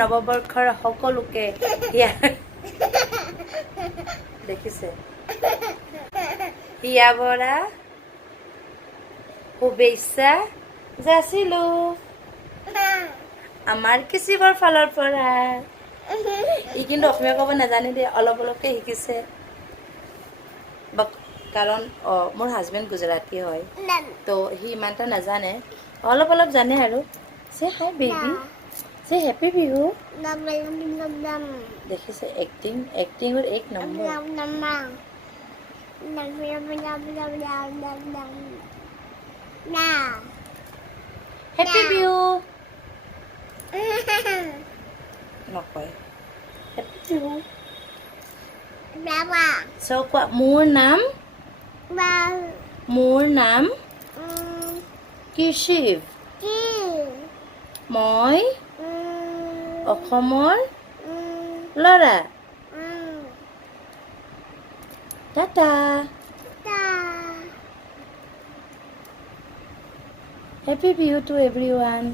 নৱবৰ্ষৰ সকলোকে দেখিছে হিয়া ভৰা শুভেচ্ছা যাচিলো আমাৰ কিচিবৰ ফালৰ পৰা। ই কিন্তু অসমীয়া ক'ব নাজানে দে, অলপ অলপকৈ শিকিছে কাৰণ মোৰ হাজবেণ্ড গুজৰাটী হয়, তো সি ইমান এটা নাজানে, অলপ অলপ জানে আৰু। চে হাই বেবি, চে হেপী বিহু। দেখিছে এক্টিঙৰ এক নম্বৰ। হেপী বিহু নকয়, হেপী বিহু। চ' কোৱা, মোৰ নাম কিশিভ, মই অসমৰ ল'ৰা। Tata. Happy Bihu to everyone.